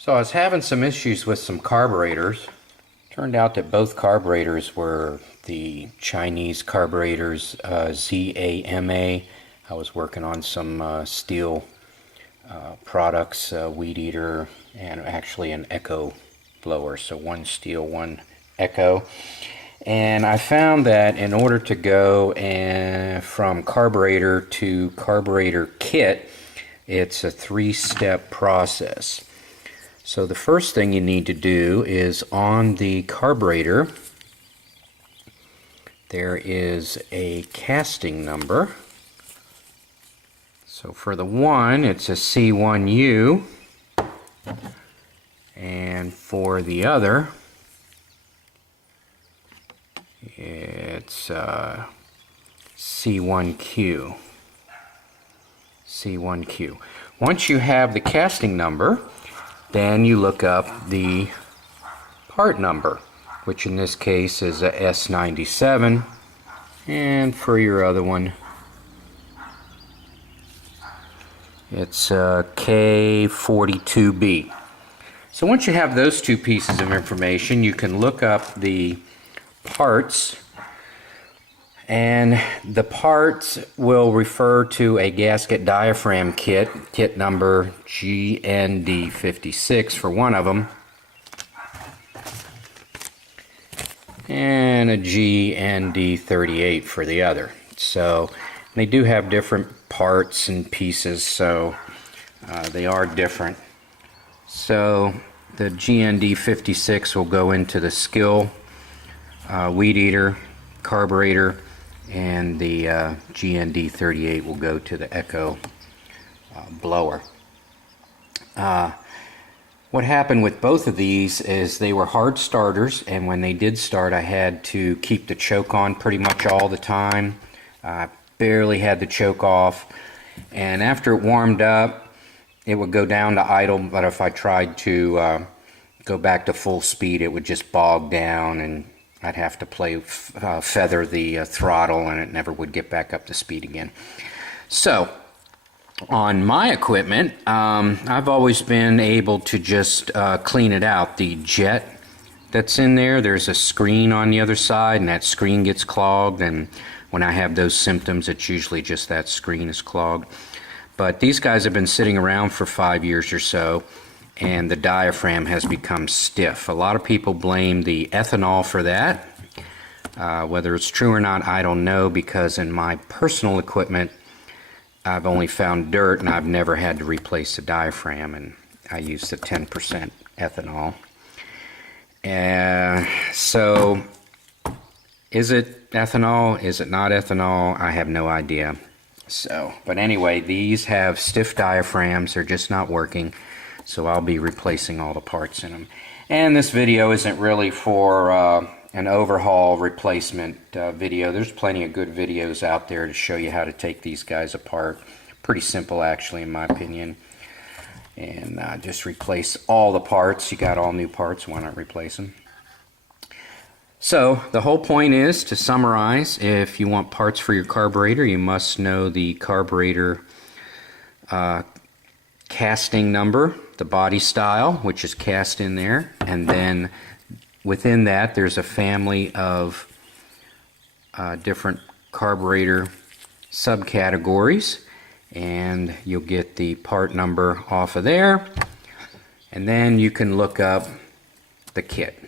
So I was having some issues with some carburetors. Turned out that both carburetors were the Chinese carburetors, ZAMA. I was working on some steel products, weed eater, and actually an echo blower. So one steel, one echo. And I found that in order to go from carburetor to carburetor kit, it's a three-step process. So the first thing you need to do is on the carburetor, there is a casting number. So for the one, it's a C1U, and for the other, it's C1Q. C1Q. Once you have the casting number, then you look up the part number, which in this case is a S97, and for your other one, it's a K42B. So once you have those two pieces of information, you can look up the parts, and the parts will refer to a gasket diaphragm kit number GND56 for one of them, and a GND38 for the other. So they do have different parts and pieces, so they are different. So the GND56 will go into the skill weed eater carburetor, and the GND38 will go to the echo blower. What happened with both of these is they were hard starters, and when they did start, I had to keep the choke on pretty much all the time. I barely had the choke off, and after it warmed up, it would go down to idle, but if I tried to go back to full speed, it would just bog down, and I'd have to feather the throttle, and it never would get back up to speed again. So on my equipment, I've always been able to just clean it out. The jet that's in there, there's a screen on the other side, and that screen gets clogged, and when I have those symptoms, it's usually just that screen is clogged. But these guys have been sitting around for 5 years or so, and the diaphragm has become stiff. A lot of people blame the ethanol for that. Whether it's true or not, I don't know, because in my personal equipment, I've only found dirt, and I've never had to replace the diaphragm, and I use the 10% ethanol. So is it ethanol? Is it not ethanol? I have no idea. So, but anyway, these have stiff diaphragms. They're just not working. So I'll be replacing all the parts in them. And this video isn't really for an overhaul replacement video. There's plenty of good videos out there to show you how to take these guys apart. Pretty simple, actually, in my opinion. And just replace all the parts. You got all new parts, why not replace them? So the whole point is, to summarize, if you want parts for your carburetor, you must know the carburetor casting number, the body style, which is cast in there, and then within that there's a family of different carburetor subcategories, and you'll get the part number off of there, and then you can look up the kit.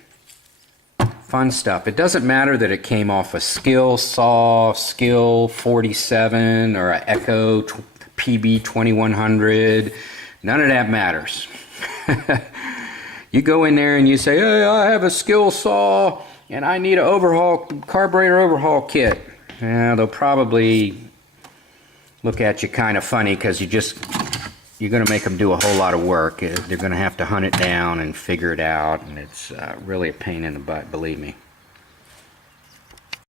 Fun stuff. It doesn't matter that it came off a Skill Saw, Skill 47, or an Echo PB 2100. None of that matters. You go in there and you say, hey, I have a Skill Saw and I need a carburetor overhaul kit. They'll probably look at you kind of funny, because you're going to make them do a whole lot of work. They're going to have to hunt it down and figure it out, and it's really a pain in the butt, believe me.